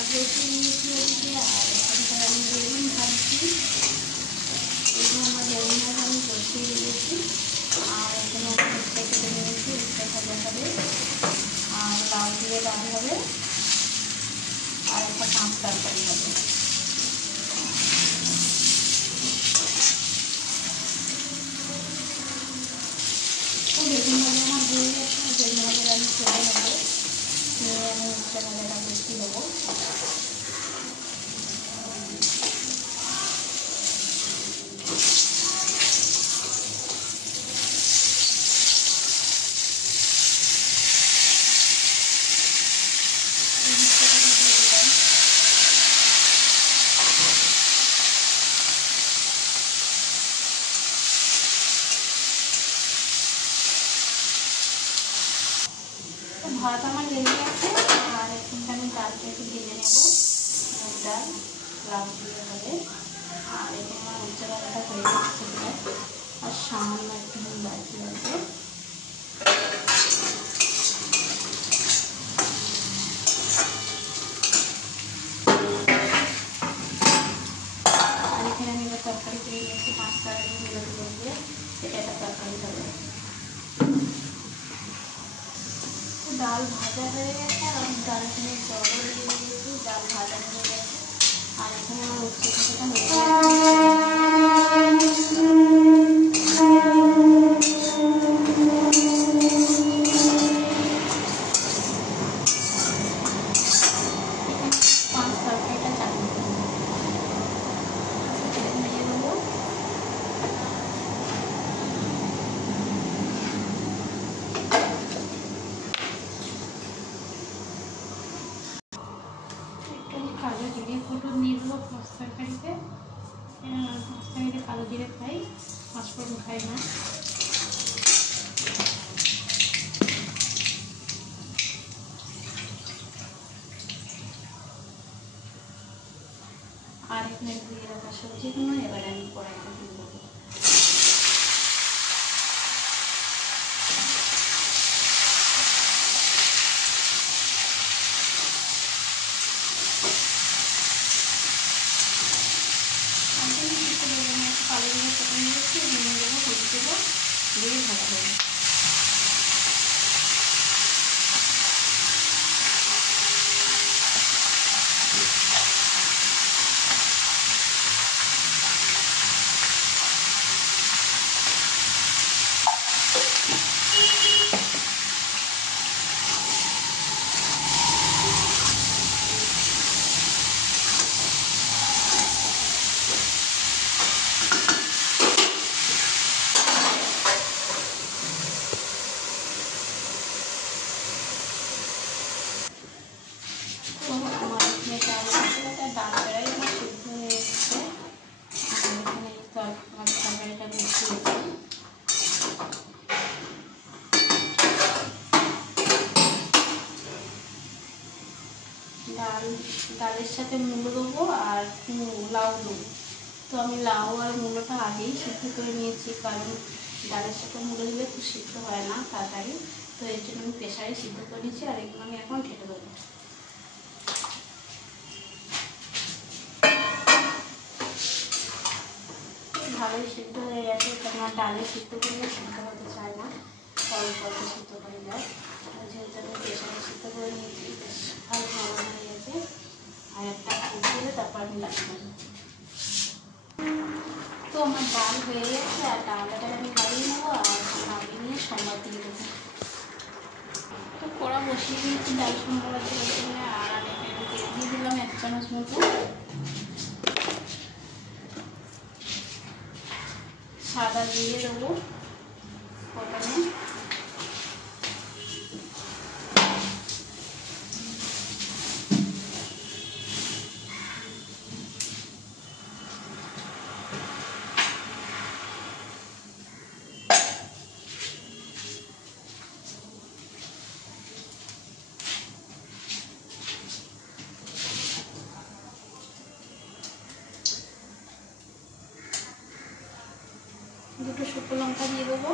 ভাত বসিয়ে নিয়েছি ওদিকে। আর এখানটায় আমি বেগুন ভাজছি। এখানে আমার বেগুন ভাজা আমি বসিয়ে দিয়েছি। আর এখানে আমি উচ্ছে কেটে নিয়েছি, উচ্ছে ভাজা হবে। আর লাউ দিয়ে ডাল হবে। আর একটা শাক তরকারি হবে। তো বেগুন ভাজা আমার হয়ে গেছে। বেগুন ভাজা আমি তুলে নেবো, নিয়ে আমি উচ্ছে ভাজাটা বসিয়ে দেবো। ভাত আমার লেগে গেছে। আর এখানটা আমি ডালটা একটু ভেজে নেব, মুগ ডাল লাউ দিয়ে হবে। আর এখানে আমার উচ্চ ডালটা হয়ে যাচ্ছে প্রায়। আর সামান্য একটু বাকি আছে। আর এখানে আমি এবার তরকারি করে নিয়েছি, 5 টাকা দিয়ে এটা একটা তরকারি হবে। ডাল ভাজা হয়ে গেছে। আর আমি ডালখানে জলও দিয়ে দিয়েছি, ডাল ভাজা হয়ে গেছে। আর এখানে আমার উচ্ছে ভাজাটা হয়ে গেছে। পাঁচ তরকারিটা চাটনি দিয়ে দেবো। কালো জিরে ফোড়ন দিয়ে দেবো মাছ তরকারিতে। মাছ তরকারিতে কালো জিরে খাই, পাঁচফোড়ন খাই না। আর এখানে ধুয়ে রাখা সবজিগুলো এবার আমি কড়াইতে দিয়ে দেবো। কালো জিরে ফোড়ন দিয়েছি, নিয়ে দেবো, হলুদ দেবো, দিয়ে ভাজা দেবো। তো আমার এখানে ডাল প্রায় আমার সিদ্ধ হয়ে এসছে। আর এখানে তরকারিটা বসিয়েছি। ডালের সাথে মূলো দেবো আর লাউ দেবো। তো আমি লাউ আর মূলোটা আগেই সিদ্ধ করে নিয়েছি, কারণ ডালের সাথে মূলো দিলে খুব সিদ্ধ হয় না তাড়াতাড়ি। তো এর জন্য আমি প্রেসারে সিদ্ধ করে নিয়েছি। আর এগুলো আমি এখন ঢেলে দেবো। ভালোই সিদ্ধ হয়ে গেছে, কারণ ডালে সিদ্ধ করলে সিদ্ধ হতে চায় না, অল্প অল্প সিদ্ধ হয়ে যায়। যেহেতু আমি প্রেসারে সিদ্ধ করে নিয়েছি, বেশ ভালো নরম হয়ে গেছে। আর একটা ফুল দিয়ে তারপর আমি লাগাবো। তো আমার ডাল হয়ে গেছে। আর ডালটা আমি বাড়িয়ে নেবো। আর নামিয়ে নিয়ে সম্বাদ দিয়ে দেবো। তো কড়া বসিয়ে দিয়েছি ডাল সম্বাদ দেওয়ার জন্য। আর আমি তেল দিয়ে দিলাম 1 চামচ মতো। সাদা দিয়ে দেবো প্রথমে। দুটো শুকনো লঙ্কা দিয়ে দেবো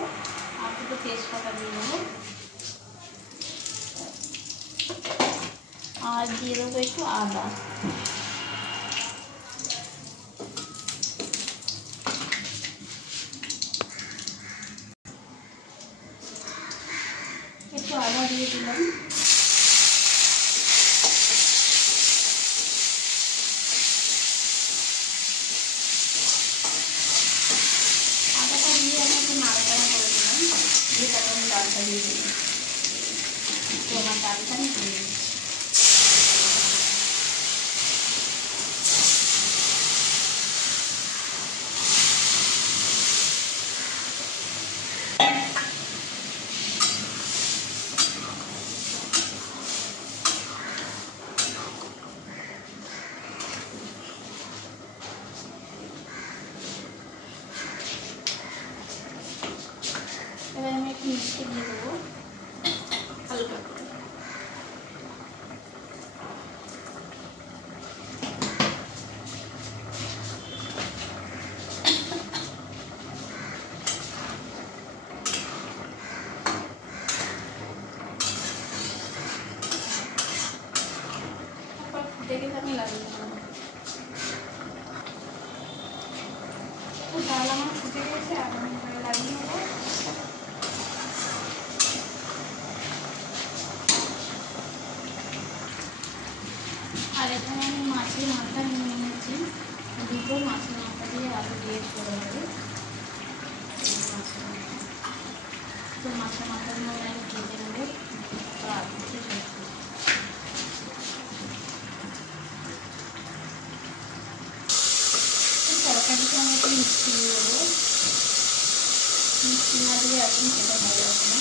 আর দুটো তেজপাতা দিয়ে দেবো। আর দিয়ে দেবো একটু আদা। একটু আদা দিয়ে দিলাম। আদাটা দিয়ে আমি একটু নাড়াচাড়া করে দিলাম, দিয়ে তারপর আমি ডালটা দিয়ে দিলাম। তো আমার ডালটা আমি দিয়ে দিচ্ছি। এবার আমি একটু মিষ্টি দিয়ে দেবো হালকা করে। দেখে আমি লাগিয়ে দেবো। তো ডাল আমার ফুটে গেছে, আর আমি লাগিয়ে নেবো। আর এখানে আমি মাছের মাথা নিয়ে নিয়েছি, দুটো মাছের মাথা দিয়ে আলু দিয়ে করে দেবো। তো মাছের মাথাগুলো আমি ভেজে নেবো। তো আলুতে তরকারিতে আমি একটু মিষ্টি দিয়ে দেবো। মিষ্টি না দিয়ে এখন খেতে ভালো লাগবে না।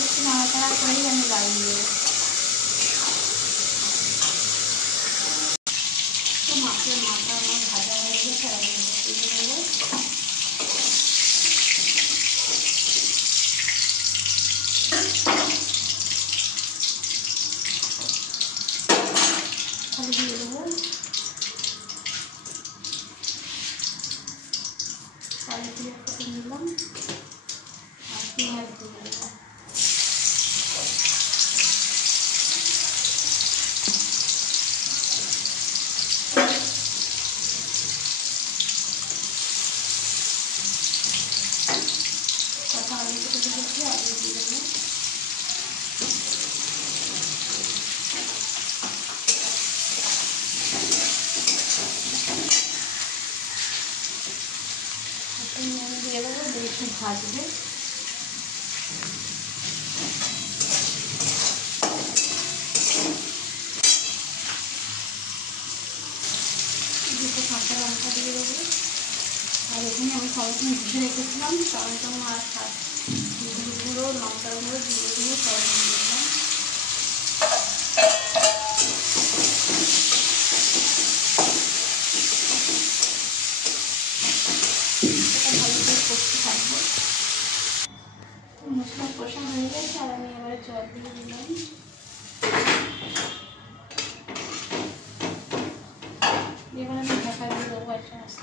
একটু নাড়াচাড়া করেই আমি লাগিয়ে দেবো। তো মাছের মাথা আমার ভাজা হয়ে গেছে, আর আমি মিষ্টি দিয়ে দেবো। দিয়ে দেবো আলু দিয়ে কেটে নিলাম, আর পেঁয়াজ দিয়ে দেবো। কটা আলু কেটে রেখেছি, আলু দিয়ে দেবো। দিয়ে দেবো, দিয়ে একটু ভাজবে। দুটো কাঁচা লঙ্কা দিয়ে দেবো। আর এখানে আমি সবসময় ঘুষে রেখেছিলাম টমেটো আর গুঁড়ো লঙ্কার গুঁড়ো দিয়ে দিয়ে সবসময় দিয়েছিলাম। এটা ভালো করে কষতে থাকবো। মশলা কষা হয়ে গেছে, আর আমি এবারে জল দিয়ে দিলাম। এবার আমি ঢাকা দিয়ে দেবো একটা আস্তে।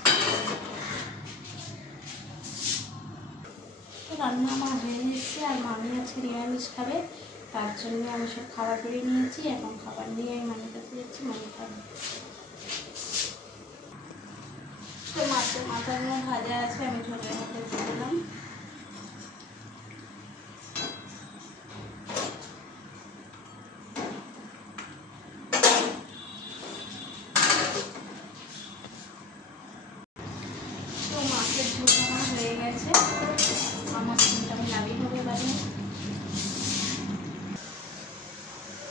তো রান্না আমার হয়ে গেছে, আর মামি আজকে নিরামিষ খাবে, তার জন্য আমি সব খাবার বেরিয়ে নিয়েছি। এখন খাবার নিয়ে আমি মামির কাছে যাচ্ছি, মামি খাবে। তো মাছের মাথাগুলো ভাজা আছে, আমি ঝোলের মধ্যে দিয়ে দিলাম। তো মাছের ঝোল আমার হয়ে গেছে, আমার ঝোলটা আমি নামিয়ে নেবো এবারে।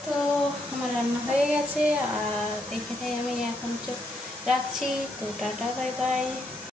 তো আমার রান্না হয়ে গেছে, আর এখানে আমি এখন রাখছি। তো টাটা, বাই বাই।